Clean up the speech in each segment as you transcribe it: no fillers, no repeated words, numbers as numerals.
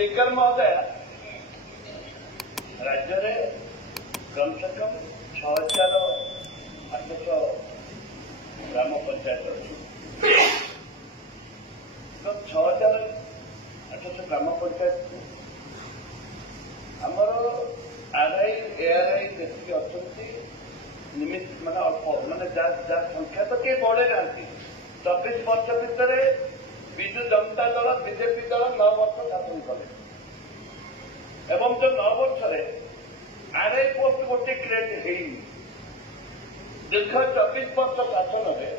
Speaker महोदय राज्य में कम से कम 6,800 ग्राम पंचायत अच्छी तो 6,800 ग्राम पंचायत आमर आरआई एआरआई जी अच्छा निमित माने अल्प माने संख्या तो कई बढ़े ना 24 वर्ष भितर विजु जनता दल बीजेपी दल 9 वर्ष शासन कले एवं जो 9 वर्ष आरआई पोस्ट गोटे क्रिएट दीर्घ 24 वर्ष शासन में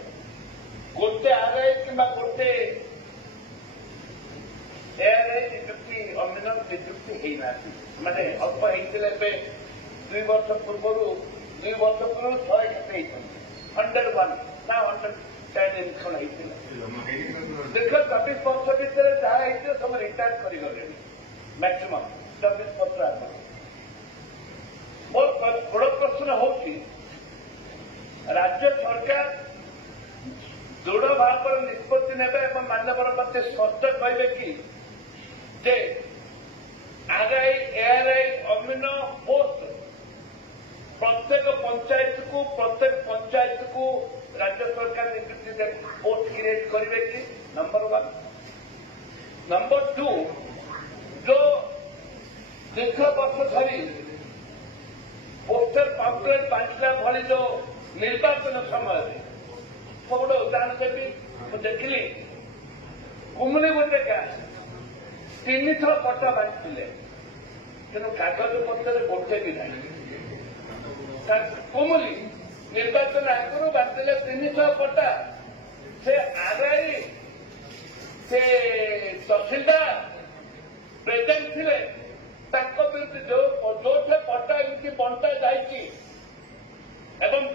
गोटे आरआई कि गोटे एआरआई नियुक्ति अमिन नियुक्ति होना माने अल्प होते 2 वर्ष पूर्व 2 वर्ष पूर्व 100 केते 101 ना 110 इनकम होता दीर्घ 24 वर्ष भितर जहाँ होते सब रिटायर करगले मैक्सिमम 24 वर्ष आगे मोर बड़ प्रश्न होची राज्य सरकार दृढ़ भाव निष्पत्ति ने मान्यवर मध्य स्पष्ट कहे कि जे आरआई एआरआई अमीन पोस्ट प्रत्येक पंचायत को राज्य सरकार नियुक्ति पोस्ट क्रिएट करेंगे कि नंबर 1 नंबर 2 जो दीर्घ वर्ष धरी पोस्टर पाम्पलेट बांटला भली जो निर्वाचन समय गोटे उदाहरण देवी मुझे देखिली कुमुली गोटे गाँ 3 थर पट्टा बांटते कि कागज पत्र गोटे भी ना कुमुली निर्वाचन आगुरी बांटले 300 पट्टा से आरआई से तहसीलदार प्रेजेंट थे विरुद्ध जो पट्टा एमती बंटा जाए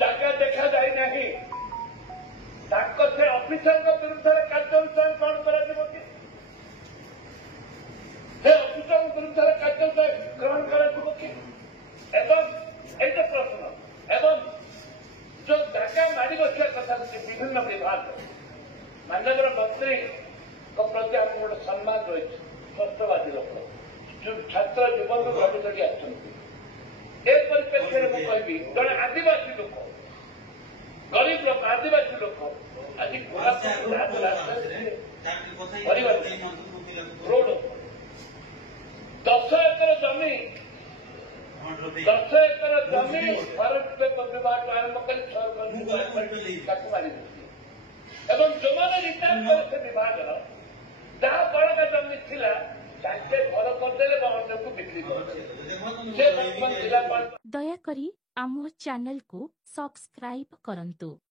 जगह देखा जाए ना से अफिसर विरुद्ध कार्यानुष्ठान कौन कर अफिसर विरुद्ध कार्यानुष्ठान ग्रहण कर प्रश्न एवं जो जगह मारी बसा कथा विभिन्न विभाग माननीय मंत्री प्रति आम गोटे सम्मान रही स्पष्टवादी लोक छात्र जीवन भावी कर परिप्रेक्षी में कहि जड़े आदिवासी लोक गरीब लोक आदिवासी लोक आज रोड 10 एकर जमी 10 एकर जमी फॉरेस्ट पेपर विभाग आरंभ कर मारी एवं जो मैंने रिटायर कर विभाग जहाँ बड़का जमी थिला घर करदे अन्य को बिक्री कर दयाकरी आम चैनल को सब्सक्राइब करंतु।